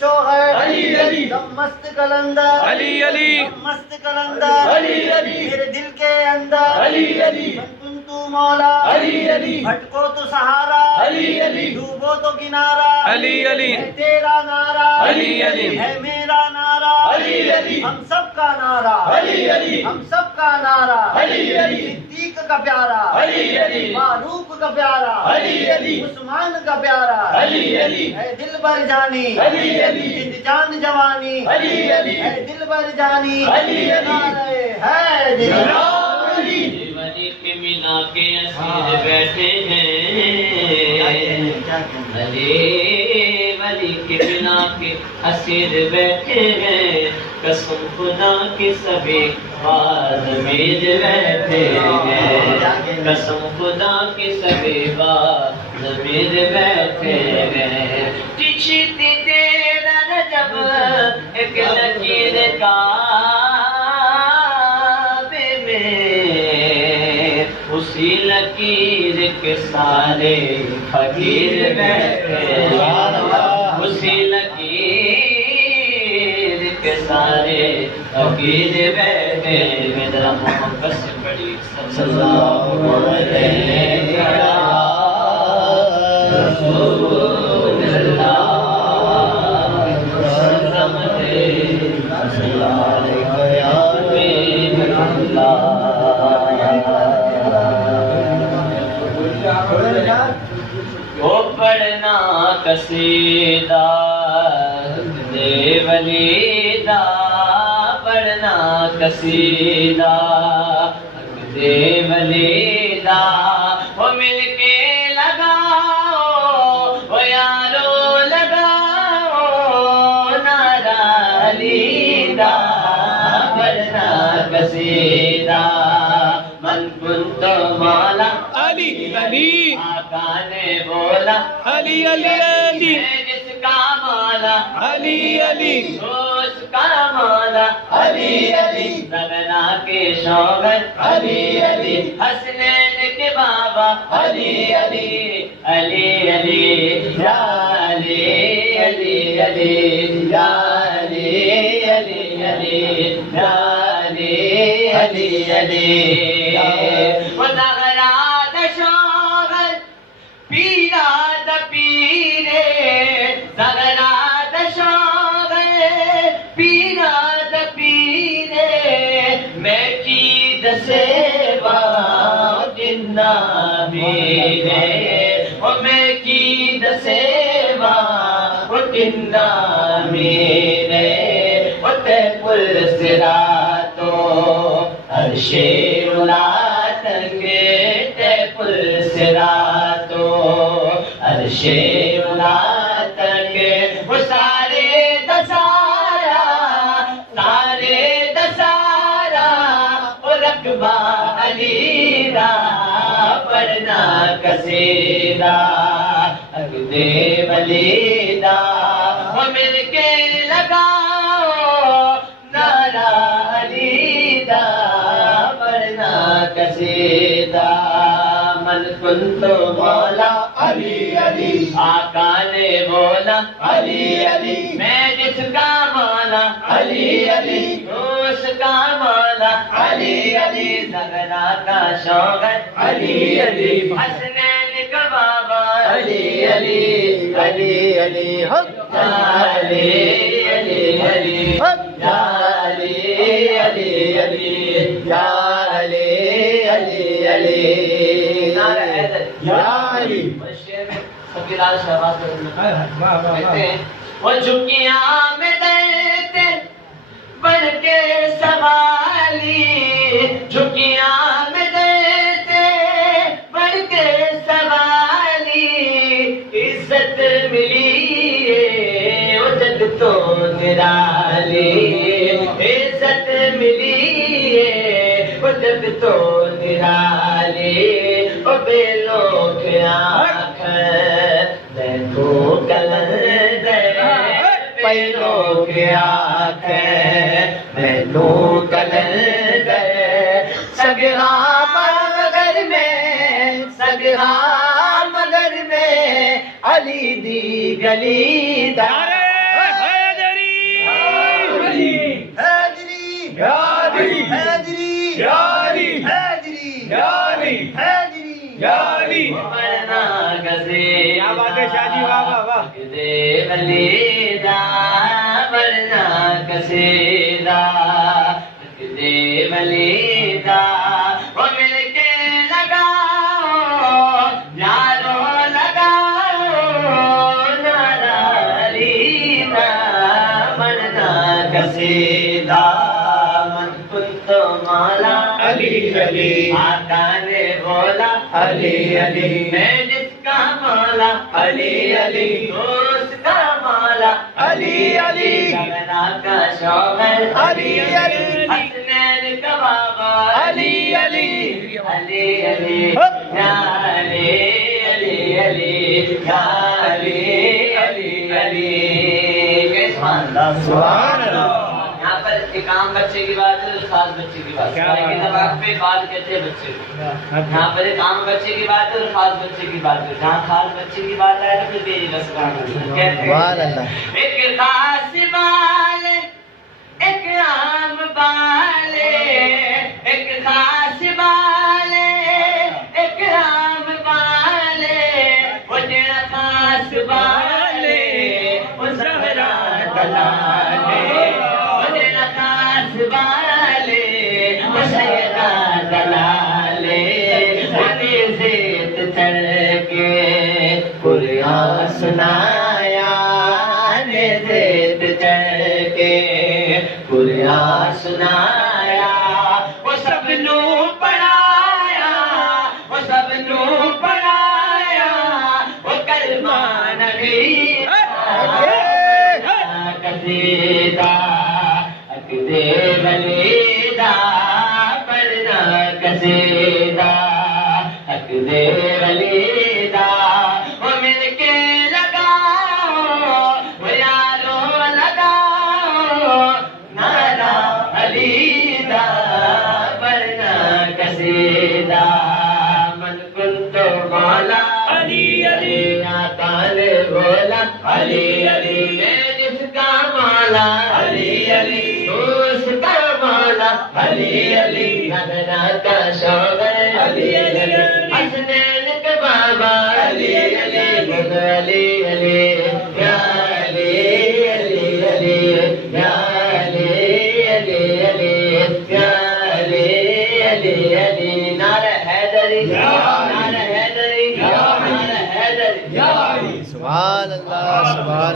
शोहर अली अली, दम मस्त कलंदर अली अली, दम मस्त कलंदर अली अली, मेरे दिल के अंदर अली अली, तुम तू मौला अली अली, भटको तो सहारा अली अली, डूबो तो किनारा अली अली, है तेरा नारा अली अली, है मेरा नारा अली अली, हम सबका नारा अली अली, हम सबका नारा अली अली, सिद्दीक का प्यारा अली अली, फारूक का प्यारा अली अली, उस्मान का प्यारा अली अली, है दिल भर जानी अली अली, जान जवानी अली अली, है दिल भर जानी अली अली, नारे है दिल अली वली के मिला के असीर बैठे हैं, अरे वली के मिला के असीर बैठे हैं, कसम खुदा के सभी बाज़मीर बैठे हैं, कसम खुदा के सभी बाज़मीर बैठे हैं। चिश्ती तेरा रजब एक लकीर काबे में, उसी लकीर के सारे फकीर बैठे हैं, उसी लकीर के सारे फकीर बैठे हैं। जरा मोहब्बत से बड़ी सल्लल्लाहु अलैहि वो पढ़ना कसीदा देवलीदा, पढ़ना कसीदा देवलीदा, वो मिलके लगाओ वो यारो लगाओ नारा अलीदा, पढ़ना कसीदा मन कुंत मौला अली अली, आका ने बोला अली अली अली, जिसका मौला अली अली, उसका मौला अली अली, रगना के शौगर अली अली, हसनैन के बाबा अली अली, अली अली या अली अली अली या अली अली अली या अली अली अली, वो रगना द शौगर पीरा द पीरे, रगना द शौगर पीरा द पीरे, मैं की द सेवा जिन्ना मेरे, ओ मैं की द सेवा वो जिन्ना मेरे, वो ते पुल सिरा तो अर्शे उला तंगे, ते पुल सिरा तो अर्शे उला तंगे, वो सारे दसारा वो रकबा अलीरा, पढ़ना कसीदा अगदे वलीदा, वो मिलके लगाओ नारा अलीदा, पढ़ना कसीदा मन कुंतो मौला अली अली, आका ने बोला अली अली, मैं जिसका मौला अली अली, उसका मौला अली अली, ज़हरा का शौगर अली अली, हसनैन का बाबा अली अली, अली अली हो अली अली अली या अली अली अली या अली अली अली या अली। फकीरान शहबाज कहते हैं वो झुकियां में दर्द बढ़ के सवाली, झुकियां में दर्द बढ़ के सवाली, इज्जत मिली वो जग तो निराली, इज्जत मिली वो जग तो निराली, वो बेलों के आँख मैं तो कलंदर, बेलों के आँख मैं तो कलंदर, सगरा मगर में सगरा मगर में अली दी गली दार यारी हैदरी यारी हैदरी यारी हैदरी यारी मरना कसे क्या बात है शाहजी, वाह वाह वाह। दे वलीदा मरना कसेदा दे वलीदा वो मिलके लगाओ यारो लगाओ नारा अलीदा मरना कसेदा मन कुंत मौला अली अली आका ने बोला अली अली मैं जिसका मौला अली अली दोस्त का मौला अली अली गगना का शौहर अली अली हसनैन का बाबा अली अली अली अली या अली अली अली या अली अली अली सुभान अल्लाह। यहाँ पर एक आम बच्चे की बात है, खास बच्चे की बात है। क्या बात है? दबाव पे बात कहते हैं बच्चे को। यहाँ पर एक आम बच्चे की बात है और खास बच्चे की बात है। जहाँ खास बच्चे की बात आए तो फिर मेरी बस कहते हैं एक खास बाल एक आम बाले एक खास बाले एक आम बाले वो जेड़ा खास बाले वो ज़हरा दलाले वो जेड़ा खास बाले वो शहरा दलाले हनी ज़ेत चढ़ के कुरान सुनाया ने ज़ेत चढ़ के कुरान सुनाया वो सब नू पढ़ाया वो सब नू पढ़ाया वो कलमा नबी कसीदा अकदे वलीदा पढ़ना कसीदा अकदे वलीदा वो मिलके लगाओ वो यारो लगाओ नारा अलीदा पढ़ना कसीदा मन कुंतो मौला अली अली आता ने बोला अली अली जिसका मौला अली अली उसका मौला अली अली गगना का शौक